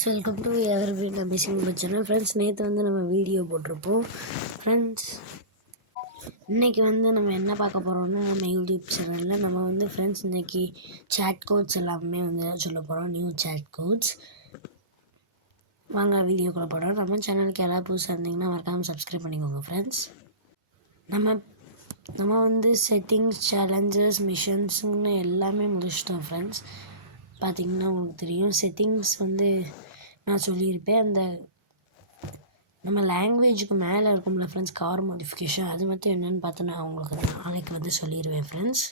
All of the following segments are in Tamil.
ஃப்ரெண்ட்ஸ், வெல்கம் டு எவர் வீட் அமேசிங் சேனல். ஃப்ரெண்ட்ஸ், நேற்று வந்து நம்ம வீடியோ போட்டிருப்போம். ஃப்ரெண்ட்ஸ், இன்றைக்கி வந்து நம்ம என்ன பார்க்க போகிறோம்னா, நம்ம யூடியூப் சேனலில் நம்ம வந்து ஃப்ரெண்ட்ஸ் இன்றைக்கி சேட் கோட்ஸ் எல்லாமே வந்து சொல்ல போகிறோம். New sad quotes. வாங்க வீடியோக்குள்ள போகிறோம். நம்ம சேனலுக்கு எல்லாம் புதுசாக இருந்தீங்கன்னா மறக்காமல் சப்ஸ்கிரைப் பண்ணிக்கோங்க. ஃப்ரெண்ட்ஸ், நம்ம வந்து செட்டிங்ஸ், சேலஞ்சஸ், மிஷன்ஸுன்னு எல்லாமே முடிச்சிட்டோம். ஃப்ரெண்ட்ஸ், பார்த்திங்கன்னா உங்களுக்கு தெரியும். செட்டிங்ஸ் வந்து நான் சொல்லியிருப்பேன். அந்த நம்ம லாங்குவேஜுக்கு மேலே இருக்கும்ல ஃப்ரெண்ட்ஸ், கார் மாடிஃபிகேஷன், அது மட்டும் என்னென்னு பார்த்து நான் உங்களுக்கு நாளைக்கு வந்து சொல்லிடுவேன். ஃப்ரெண்ட்ஸ்,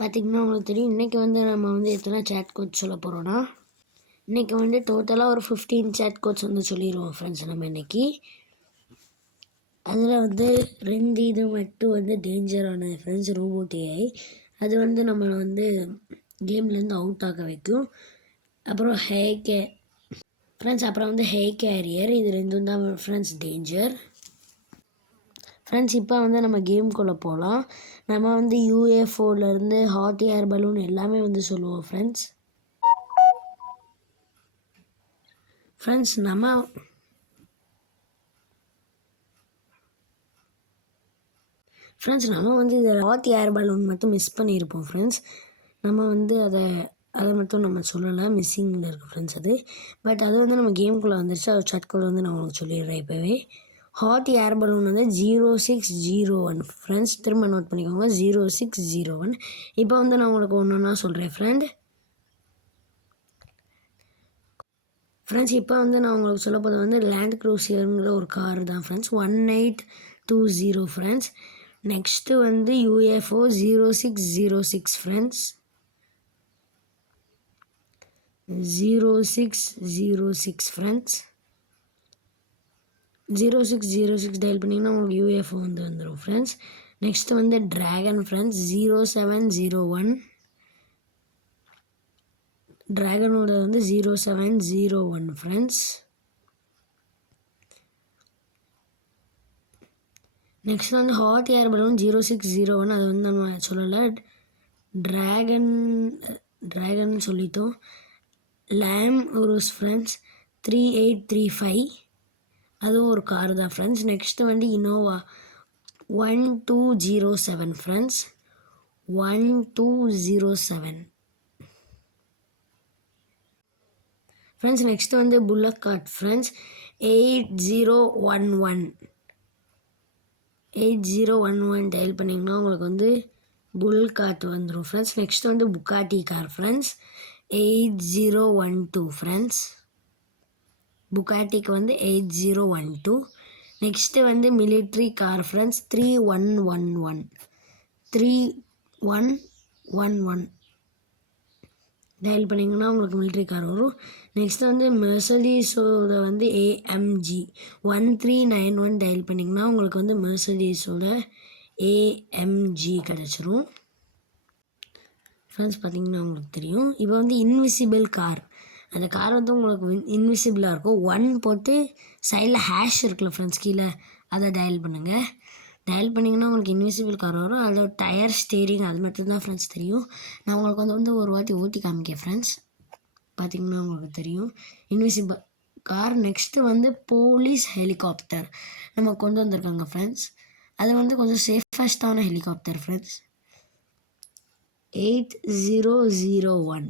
பார்த்திங்கன்னா உங்களுக்கு தெரியும். இன்றைக்கி வந்து நம்ம வந்து எத்தனை சேட் கோட்ஸ் சொல்ல போகிறோன்னா, இன்றைக்கி வந்து டோட்டலாக ஒரு 15 சேட் கோட்ஸ் வந்து சொல்லிடுவோம். ஃப்ரெண்ட்ஸ், நம்ம இன்றைக்கி அதில் வந்து 2 இது மட்டும் வந்து டேஞ்சரானது ஃப்ரெண்ட்ஸ். ரோபோட் ஏஐ அது வந்து நம்மளை வந்து கேம்லேருந்து அவுட் ஆக வைக்கும். அப்புறம் ஃப்ரெண்ட்ஸ், அப்புறம் வந்து ஹே கேரியர், இது ரெண்டும் தான் ஃப்ரெண்ட்ஸ் டேஞ்சர். ஃப்ரெண்ட்ஸ், இப்போ வந்து நம்ம கேம்குள்ளே போகலாம். நம்ம வந்து யூஎஃப்ஓலேருந்து ஹாட் ஏர் பலூன் எல்லாமே வந்து சொல்லுவோம். ஃப்ரெண்ட்ஸ் நம்ம வந்து இதில் ஹாட் ஏர் பலூன் மட்டும் மிஸ் பண்ணியிருப்போம். ஃப்ரெண்ட்ஸ், நம்ம வந்து அதை மட்டும் நம்ம சொல்லலை, மிஸ்ஸிங்கில் இருக்குது ஃப்ரெண்ட்ஸ் அது. பட் அது வந்து நம்ம கேமுக்குள்ளே வந்துருச்சு. அது சாட் கோட் வந்து நான் உங்களுக்கு சொல்லிடுறேன் இப்போவே. ஹாட் ஏர் பலூன் வந்து 0601 ஃப்ரெண்ட்ஸ். திரும்ப நோட் பண்ணிக்கோங்க, 0601. இப்போ வந்து நான் உங்களுக்கு ஒன்றா சொல்கிறேன் ஃப்ரெண்ட்ஸ். இப்போ வந்து நான் உங்களுக்கு சொல்ல போது வந்து லேண்ட் க்ரூசியருங்கிற ஒரு கார் தான் ஃப்ரெண்ட்ஸ். 1820 ஃப்ரெண்ட்ஸ். நெக்ஸ்ட்டு வந்து யூஎஃப்ஓ 0606 ஃப்ரெண்ட்ஸ். 0606 ஃப்ரெண்ட்ஸ். 0606 டயல் பண்ணிங்கன்னா உங்களுக்கு யூஎஃப்ஓ வந்து வந்துடும் ஃப்ரெண்ட்ஸ். நெக்ஸ்ட்டு வந்து ட்ராகன் ஃப்ரெண்ட்ஸ். 0701. ட்ராகனோட வந்து 0701 ஃப்ரெண்ட்ஸ். நெக்ஸ்ட் வந்து ஹாட் ஏர் பலூன் 0601, அது வந்து நம்ம சொல்லலை, ட்ராகன் சொல்லிட்டோம். லேம் உருஸ் ஃப்ரெண்ட்ஸ். 3835, அதுவும் ஒரு கார் தான் ஃப்ரெண்ட்ஸ். நெக்ஸ்ட்டு வந்து இனோவா 1207 ஃப்ரெண்ட்ஸ். 1207 ஃப்ரெண்ட்ஸ். நெக்ஸ்ட்டு வந்து புல்லக் கார்ட் ஃப்ரெண்ட்ஸ். 8011 டயல் பண்ணிங்கன்னா உங்களுக்கு வந்து புல் கார்ட் வந்துடும் ஃப்ரெண்ட்ஸ். நெக்ஸ்ட் வந்து புக்காட்டி கார் ஃப்ரெண்ட்ஸ். 8012 ஃப்ரெண்ட்ஸ். புக்காட்டிக்கு வந்து 8012. நெக்ஸ்ட்டு வந்து மிலிட்ரி கார் ஃப்ரெண்ட்ஸ். 3111 டயல் பண்ணிங்கன்னா உங்களுக்கு மிலிட்ரி கார் வரும். நெக்ஸ்ட் வந்து மெர்சடிஸோட வந்து ஏஎம்ஜி 1391 டயல் பண்ணிங்கன்னா உங்களுக்கு வந்து மெர்சடிஸோட ஏஎம்ஜி கிடச்சிரும் ஃப்ரெண்ட்ஸ். பார்த்திங்கன்னா உங்களுக்கு தெரியும். இப்போ வந்து இன்விசிபிள் கார், அந்த கார் வந்து உங்களுக்கு இன்விசிபிளாக இருக்கும். 1 போட்டு சைடில் ஹேஷ் இருக்குல்ல ஃப்ரெண்ட்ஸ், கீழே அதை டயல் பண்ணுங்கள். டயல் பண்ணிங்கன்னா உங்களுக்கு இன்விசிபிள் கார் வரும். அதோட டயர், ஸ்டேரிங், அது மட்டும்தான் ஃப்ரெண்ட்ஸ் தெரியும். நான் உங்களுக்கு வந்து ஒரு வாட்டி ஓட்டி காமிக்கேன் ஃப்ரெண்ட்ஸ். பார்த்திங்கன்னா உங்களுக்கு தெரியும் இன்விசிபிள் கார். நெக்ஸ்ட்டு வந்து போலீஸ் ஹெலிகாப்டர் நம்ம கொண்டு வந்திருக்காங்க ஃப்ரெண்ட்ஸ். அது வந்து கொஞ்சம் சேஃபஸ்டான ஹெலிகாப்டர் ஃப்ரெண்ட்ஸ். 8001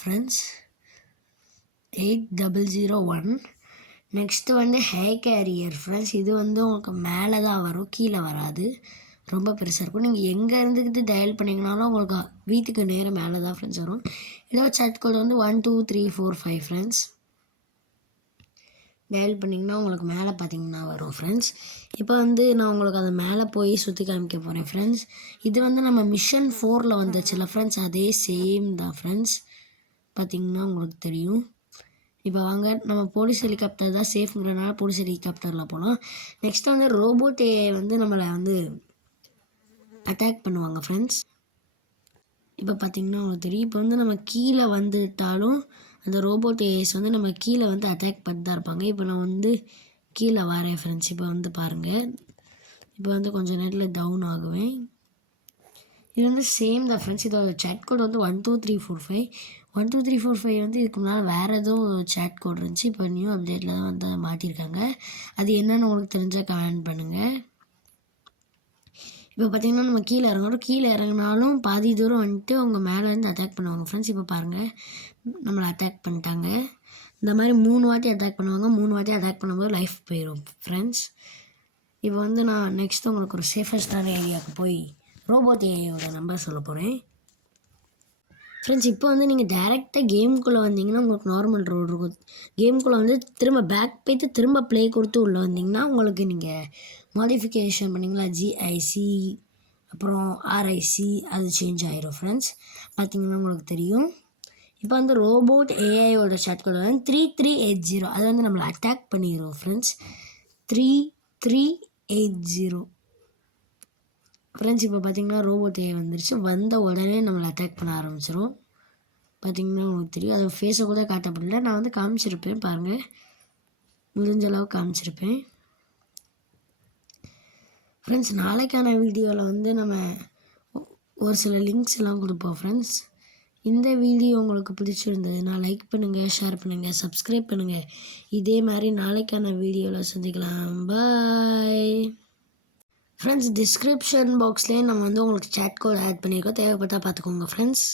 ஃப்ரெண்ட்ஸ். 8001. நெக்ஸ்ட்டு வந்து ஹே கேரியர் ஃப்ரெண்ட்ஸ். இது வந்து உங்களுக்கு மேலே தான் வரும், கீழே வராது, ரொம்ப பெருசாக இருக்கும். நீங்கள் எங்கே இருந்துக்கிட்டு டயல் பண்ணிங்கனாலும் உங்களுக்கு வீட்டுக்கு நேரம் மேலே தான் ஃப்ரெண்ட்ஸ் வரும். இதோட சாட் கோட் வந்து 12345 ஃப்ரெண்ட்ஸ். டயல் பண்ணிங்கன்னா உங்களுக்கு மேலே பார்த்திங்கன்னா வரும் ஃப்ரெண்ட்ஸ். இப்போ வந்து நான் உங்களுக்கு அதை மேலே போய் சுற்றி காமிக்க போகிறேன் ஃப்ரெண்ட்ஸ். இது வந்து நம்ம மிஷன் 4ல் வந்துச்சுல ஃப்ரெண்ட்ஸ், அதே சேம் தான் ஃப்ரெண்ட்ஸ். பார்த்திங்கன்னா உங்களுக்கு தெரியும். இப்போ வாங்க, நம்ம போலீஸ் ஹெலிகாப்டர் தான் சேஃப்ங்கிறனால போலீஸ் ஹெலிகாப்டரில் போகலாம். நெக்ஸ்ட்டு வந்து ரோபோட் ஏஐ வந்து நம்மளை வந்து அட்டாக் பண்ணுவாங்க ஃப்ரெண்ட்ஸ். இப்போ பார்த்திங்கன்னா உங்களுக்கு தெரியும். இப்போ வந்து நம்ம கீழே வந்துட்டாலும் அந்த ரோபோட் ஏஐஸ் வந்து நம்ம கீழே வந்து அட்டாக் பண்ணிட்டு தான் இருப்பாங்க. இப்போ நான் வந்து கீழே வரேன் ஃப்ரெண்ட்ஸ். இப்போ வந்து பாருங்கள், இப்போ வந்து கொஞ்சம் நேரத்தில் டவுன் ஆகுவேன். இது வந்து சேம் தான் ஃப்ரெண்ட்ஸ். இதோட சேட் கோட் வந்து 12345. 12345 வந்து இதுக்கு முன்னால் வேறு ஏதோ சேட் கோட் இருந்துச்சு. இப்போ நியூ அப்டேட்டில் தான் வந்து மாற்றிருக்காங்க. அது என்னென்னு உங்களுக்கு தெரிஞ்சால் கமெண்ட் பண்ணுங்கள். இப்போ பார்த்திங்கன்னா நம்ம கீழே இறங்குறோம். கீழே இறங்கினாலும் பாதி தூரம் வந்துட்டு அவங்க மேலேருந்து அட்டாக் பண்ணுவாங்க ஃப்ரெண்ட்ஸ். இப்போ பாருங்கள், நம்மளை அட்டாக் பண்ணிட்டாங்க. இந்த மாதிரி 3 வாட்டி அட்டாக் பண்ணுவாங்க. 3 வாட்டி அட்டாக் பண்ணும்போது லைஃப் போயிடும் ஃப்ரெண்ட்ஸ். இப்போ வந்து நான் நெக்ஸ்ட் உங்களுக்கு ஒரு சேஃபஸ்டான ஏரியாவுக்கு போய் ரோபோட் ஏஐயோட நம்பர் சொல்ல போகிறேன் ஃப்ரெண்ட்ஸ். இப்போ வந்து நீங்கள் டேரெக்டாக கேமுக்குள்ளே வந்தீங்கன்னா உங்களுக்கு நார்மல் ரோடு இருக்கும். கேமுக்குள்ளே வந்து திரும்ப பேக் போய்ட்டு திரும்ப ப்ளே கொடுத்து உள்ளே வந்தீங்கன்னா உங்களுக்கு நீங்கள் மாடிஃபிகேஷன் பண்ணிங்களா ஜிஐசி அப்புறம் ஆர்ஐசி அது சேஞ்ச் ஆகிரும் ஃப்ரெண்ட்ஸ். பார்த்தீங்கன்னா உங்களுக்கு தெரியும். இப்போ வந்து ரோபோட் ஏஐயோட சாட் கோட் வந்து 3380. அது வந்து நம்மளை அட்டாக் பண்ணிடுவோம் ஃப்ரெண்ட்ஸ். 3380 ஃப்ரெண்ட்ஸ். இப்போ பார்த்திங்கன்னா ரோபோட் ஏஐ வந்துருச்சு. வந்த உடனே நம்மளை அட்டாக் பண்ண ஆரம்பிச்சிடும். பார்த்திங்கன்னா உங்களுக்கு தெரியும். அது ஃபேஸை கூட காட்டப்படல. நான் வந்து காமிச்சிருப்பேன் பாருங்கள், முடிஞ்ச அளவு காமிச்சிருப்பேன் ஃப்ரெண்ட்ஸ். நாளைக்கான வீடியோவில் வந்து நம்ம ஒரு சில லிங்க்ஸ் எல்லாம் கொடுப்போம் ஃப்ரெண்ட்ஸ். இந்த வீடியோ உங்களுக்கு பிடிச்சிருந்ததுன்னா லைக் பண்ணுங்கள், ஷேர் பண்ணுங்கள், சப்ஸ்கிரைப் பண்ணுங்கள். இதே மாதிரி நாளைக்கான வீடியோவில் சந்திக்கலாம். Bye friends. டிஸ்கிரிப்ஷன் பாக்ஸ்லேயே நம்ம வந்து உங்களுக்கு சேட் கோட் ஆட் பண்ணியிருக்கோம். தேவைப்பட்டால் பார்த்துக்கோங்க ஃப்ரெண்ட்ஸ்.